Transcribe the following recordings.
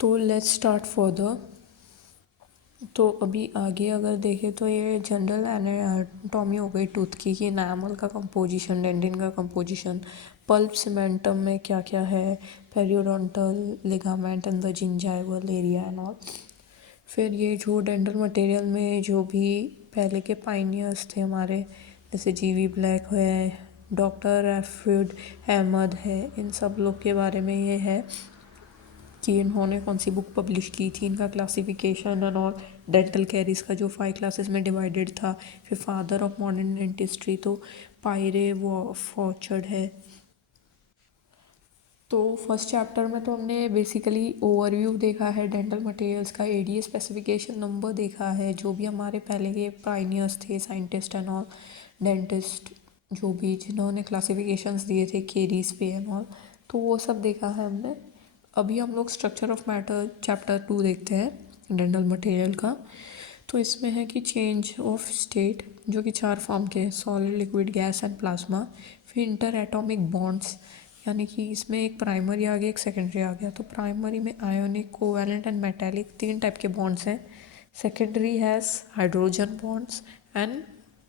तो let's start further. तो अभी आगे अगर देखें तो ये जनरल एनाटॉमी हो गई टूथ की, कि एनामल का कंपोजिशन, डेंटिन का कंपोजिशन, पल्प सीमेंटम में क्या क्या है, periodontal ligament and the gingival area and all. फिर ये जो डेंटल मटेरियल में जो भी पहले के पाइनियर्स थे हमारे, जैसे जीवी ब्लैक है, डॉक्टर एफ्रिड अहमद है, इन सब लोग के बारे में ये है कि इन्होंने कौन सी बुक पब्लिश की थी, इनका classification and all. Dental caries का जो 5 क्लासेस में डिवाइडेड था। फिर फादर ऑफ मॉडर्न डेंटिस्ट्री तो पायरे वो फॉर्चर्ड है। तो फर्स्ट चैप्टर में तो हमने बेसिकली ओवरव्यू देखा है डेंटल मटेरियल्स का, एडीए स्पेसिफिकेशन नंबर देखा है, जो भी हमारे पहले के पाइनियर्स थे, साइंटिस्ट एंड ऑल, डेंटिस्ट जो भी जिन्होंने क्लासिफिकेशंस दिए थे केरीज पे एंड ऑल, तो वो सब देखा है हमने। अभी हम लोग स्ट्रक्चर ऑफ मैटर चैप्टर 2 देखते हैं डेंटल मटेरियल का। तो इसमें है कि चेंज ऑफ स्टेट, जो कि 4 फॉर्म के हैं, solid, liquid, gas and plasma. फिर इंटर एटॉमिक बॉन्ड्स, यानी कि इसमें एक प्राइमरी आ गया, एक सेकेंडरी आ गया। तो प्राइमरी में ionic, covalent and metallic 3 type के बॉन्ड्स हैं। Secondary has hydrogen bonds and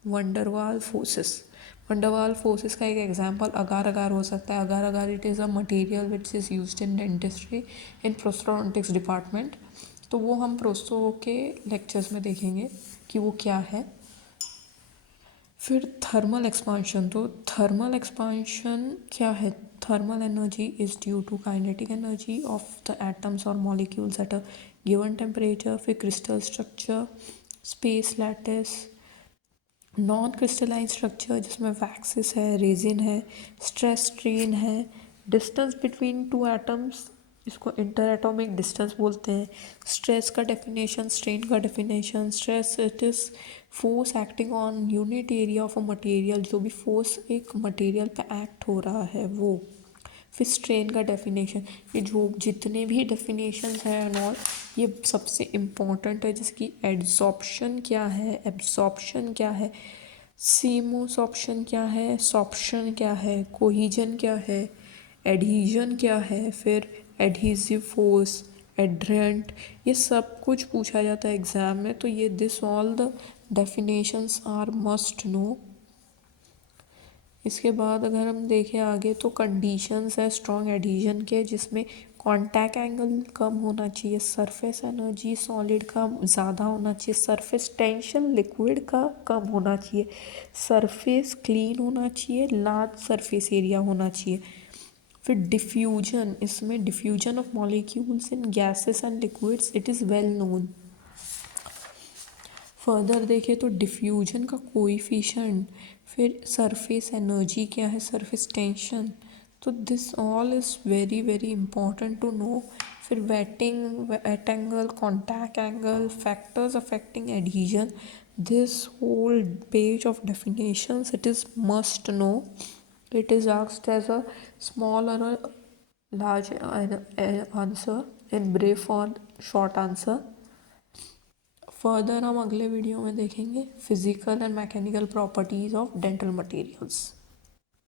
van der Waals forces. Van der Waals forces का एक एग्जांपल अगार अगार हो सकता है। Agar agar it is a material which is used in dentistry in prosthodontics department. तो वो हम प्रोस्तो के लेक्चर्स में देखेंगे कि वो क्या है। फिर थर्मल एक्सपांशन, तो थर्मल एक्सपांशन क्या है? Thermal energy is due to kinetic energy of the atoms और molecules at a given temperature. फिर crystal structure, space lattice, non crystalline structure जिसमें वैक्सिस है, रेजिन है, स्ट्रेस स्ट्रेन है, डिस्टेंस बिटवीन टू एटम्स, इसको inter atomic distance बोलते हैं। Stress का डेफिनेशन, स्ट्रेन का definition. Stress it is force acting on unit area of a material, जो भी फोर्स एक मटेरियल पे एक्ट हो रहा है वो। फिर स्ट्रेन का डेफिनेशन, ये जो जितने भी डेफिनेशंस हैं और ये सबसे इम्पोर्टेंट है, जिसकी एड्सॉर्प्शन क्या है, एब्सॉर्प्शन क्या है, सीमोसॉर्प्शन क्या है, सॉर्प्शन क्या है, कोहिजन क्या है, एडहीजन क्या है, फिर एडहीसिव फोर्स, एड्रेंट, ये सब कुछ पूछा जाता है एग्ज़ाम में। तो ये this all the definitions are must know. इसके बाद अगर हम देखें आगे तो कंडीशंस है स्ट्रॉन्ग एडहीजन के, जिसमें कॉन्टैक्ट एंगल कम होना चाहिए, सरफेस एनर्जी सॉलिड का ज़्यादा होना चाहिए, सरफेस टेंशन लिक्विड का कम होना चाहिए, सरफेस क्लीन होना चाहिए, लार्ज सरफेस एरिया होना चाहिए। फिर डिफ्यूजन, इसमें diffusion of molecules in gases and liquids it is well known. Further देखें तो डिफ्यूजन का कोएफिशिएंट, फिर सरफेस एनर्जी क्या है, सरफेस टेंशन, तो this all is very very important to know. फिर wet angle, contact angle, factors affecting adhesion, this whole page of definitions it is must know. It is asked as a small or a large answer in brief or short answer. Further हम अगले video में देखेंगे physical and mechanical properties of dental materials.